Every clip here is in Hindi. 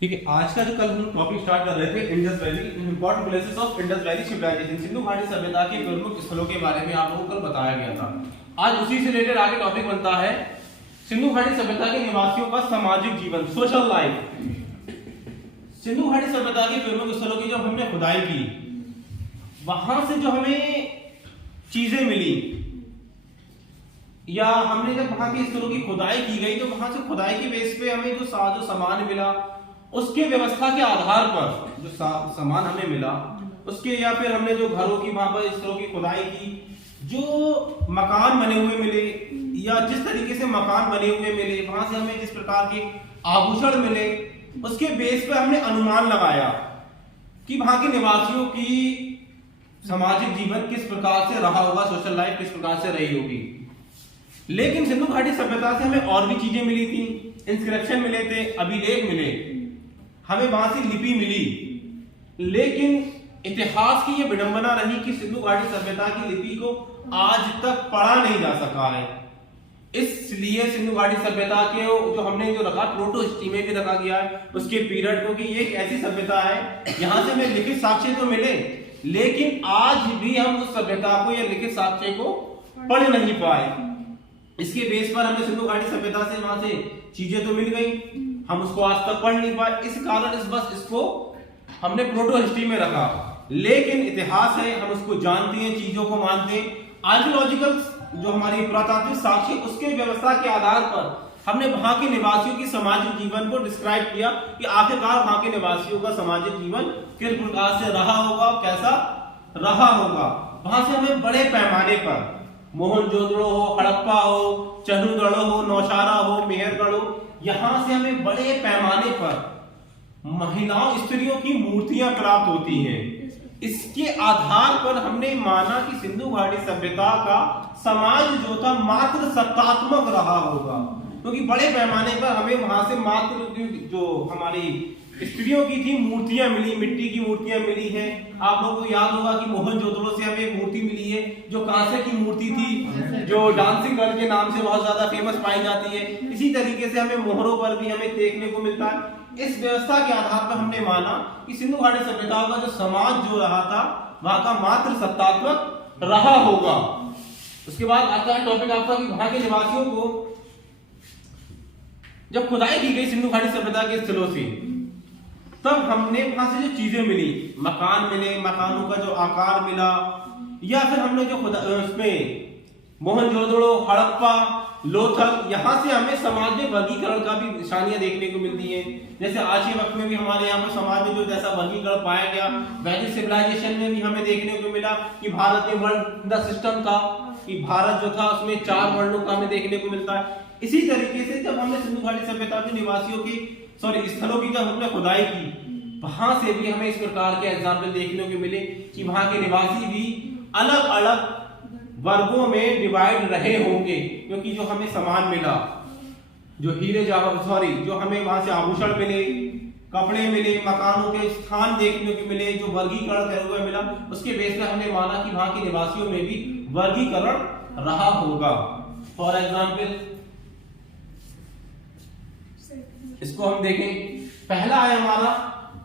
ठीक है। आज का जो कल हम टॉपिक स्टार्ट कर रहे थे Indus Valley, important places of Indus Valley civilization, Sindhu घाटी सभ्यता के प्रमुख स्थलों के बारे में आप लोगों को कल बताया गया था। आज उसी से रिलेटेड आगे टॉपिक बनता है सिंधु घाटी सभ्यता के निवासियों का सामाजिक जीवन, सोशल लाइफ। सिंधु घाटी सभ्यता के प्रमुख स्थलों की जब हमने खुदाई की, वहां से जो हमें चीजें मिली या हमने जब वहां के स्थलों की खुदाई की गई, तो वहां से खुदाई के बेस पे हमें जो सामान मिला, उसके व्यवस्था के आधार पर जो सामान हमें मिला उसके, या फिर हमने जो घरों की वहां पर स्थलों की खुदाई की, जो मकान बने हुए मिले या जिस तरीके से मकान बने हुए मिले, वहां से हमें जिस प्रकार के आभूषण मिले, उसके बेस पे हमने अनुमान लगाया कि वहां के निवासियों की सामाजिक जीवन किस प्रकार से रहा होगा, सोशल लाइफ किस प्रकार से रही होगी। लेकिन सिंधु घाटी सभ्यता से हमें और भी चीजें मिली थी, इंस्क्रिप्शन मिले थे, अभिलेख मिले, हमें वहां से लिपि मिली। लेकिन इतिहास की यह विडंबना रही कि सिंधु घाटी सभ्यता की लिपि को आज तक पढ़ा नहीं जा सका है। इसलिए सिंधु घाटी सभ्यता के जो हमने जो रखा, प्रोटो हिस्ट्री में भी रखा गया है उसके पीरियड को, कि ये एक ऐसी सभ्यता है यहां से हमें लिखित साक्ष्य तो मिले, लेकिन आज भी हम उस सभ्यता को या लिखित साक्ष्य को पढ़ नहीं पाए। इसके बेस पर हमें सिंधु घाटी सभ्यता से वहां से चीजें तो मिल गई, हम उसको आज तक पढ़ नहीं पाए। इस कारण बस इसको हमने प्रोटो हिस्ट्री में रखा, लेकिन इतिहास है, हम उसको जानते हैं, चीजों को मानते हैं। आर्कियोलॉजिकल जो हमारी पुरातात्विक साक्ष्य, उसके व्यवस्था के आधार पर हमने वहां के निवासियों की सामाजिक जीवन को डिस्क्राइब किया कि आखिरकार वहां के निवासियों का सामाजिक जीवन किस प्रकार से रहा होगा, कैसा रहा होगा। वहां से हमें बड़े पैमाने पर मोहनजोदड़ो हो, हड़प्पा हो, चन्हुदड़ो हो, नौशारा हो, मेहरगढ़ हो, यहां से हमें बड़े पैमाने पर महिलाओं, स्त्रियों की मूर्तियां प्राप्त होती हैं। इसके आधार पर हमने माना कि सिंधु घाटी सभ्यता का समाज जो था मात्र सत्तात्मक रहा होगा, क्योंकि बड़े पैमाने पर हमें वहां से मात्र जो हमारी स्त्रियों की थी मूर्तियां मिली, मिट्टी की मूर्तियां मिली हैं। आप लोगों को याद होगा कि मोहनजोदड़ो से हमें एक मूर्ति मिली है जो कांसे की मूर्ति थी, जो डांसिंग गर्ल के नाम से बहुत ज्यादा फेमस पाई जाती है। इसी तरीके से हमें मोहरों पर भी हमें देखने को मिलता है। इस व्यवस्था के आधार पर हमने माना कि सिंधु घाटी सभ्यता का जो समाज जो रहा था वहां का मात्र सत्तात्मक रहा होगा। उसके बाद आता है टॉपिक आपका कि वहां के निवासियों को जब खुदाई की गई सिंधु घाटी सभ्यता के स्थलों से, तब हमने वहां से जो चीजें मिली, मकान मिले, मकानों का जो आकार मिला, या फिर हमने जो उसमें मोहनजोदड़ो, हड़प्पा, लोथल, यहां से हमें समाज में वर्गीकरण का भी निशानियां देखने को मिलती हैं। जैसे आज के वक्त में भी हमारे यहाँ पर समाज में जो जैसा वर्गीकरण पाया गया, वैदिक सिविलाइजेशन में भी हमें देखने को मिला कि भारत में वर्ण सिस्टम था, कि भारत जो था उसमें 4 वर्णों का हमें देखने को मिलता है। इसी तरीके से जब हमने सिंधु घाटी सभ्यता के निवासियों की स्थलों की जब हमने खुदाई की, वहां से भी हमें इस प्रकार के एग्जाम्पल देखने को मिले कि वहां के निवासी भी अलग अलग वर्गों में डिवाइड रहे होंगे, क्योंकि जो हमें सामान मिला, जो जो हमें वहां से आभूषण मिले, कपड़े मिले, मकानों के स्थान देखने को मिले, जो वर्गीकरण करे हुए मिला, उसके बेस पर हमने माना कि वहां के निवासियों में भी वर्गीकरण रहा होगा। फॉर एग्जाम्पल इसको हम देखें, पहला है हमारा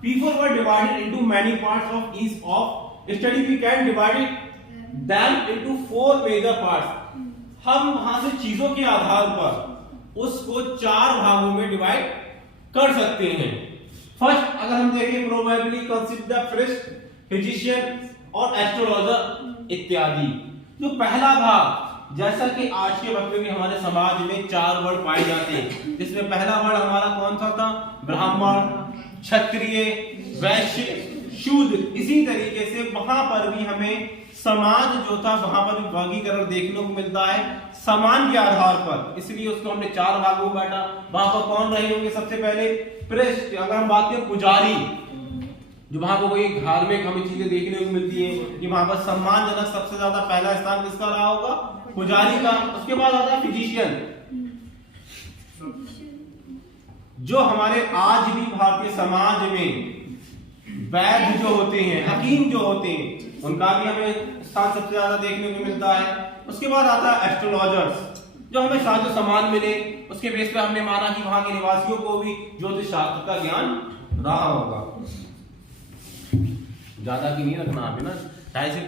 people were divided into many parts of each of study we can divide them into 4 major parts. हम वहां से चीजों के आधार पर उसको 4 भागों में डिवाइड कर सकते हैं। फर्स्ट अगर हम देखें, प्रोबेबली कंसीडर प्रीस्ट, फिजिशियन और एस्ट्रोलॉजर इत्यादि। जो पहला भाग, जैसा कि आज के वक्त में हमारे समाज में 4 वर्ण पाए जाते हैं, जिसमें पहला वर्ण हमारा कौन सा था? ब्राह्मण, क्षत्रिय, वैश्य, शूद्र। इसी तरीके से वहां पर भी हमें समाज जो था वहां पर भी वर्गीकरण देखने को मिलता है समान के आधार पर, इसलिए उसको हमने 4 भागों में बांटा। वहां पर कौन रहे होंगे? सबसे पहले प्रेस्ट, अगर हम बात करें पुजारी, जो वहां पर कोई धार्मिक हमें चीजें देखने को मिलती है कि वहां पर सम्मानजनक सबसे ज्यादा पहला स्थान किसका रहा होगा? पुजारी का। उसके बाद आता है फिजिशियन, जो हमारे आज भी भारतीय समाज में वैद्य जो होते हैं, हकीम जो होते हैं, उनका भी हमें स्थान सबसे ज्यादा देखने को मिलता है। उसके बाद आता है एस्ट्रोलॉजर्स, जो हमें साजो सामान मिले, उसके बेस पे हमने माना कि वहां के निवासियों को भी ज्योतिष शास्त्र का ज्ञान रहा होगा। ज्यादा की नहीं रखना आप है ना, 2.5 से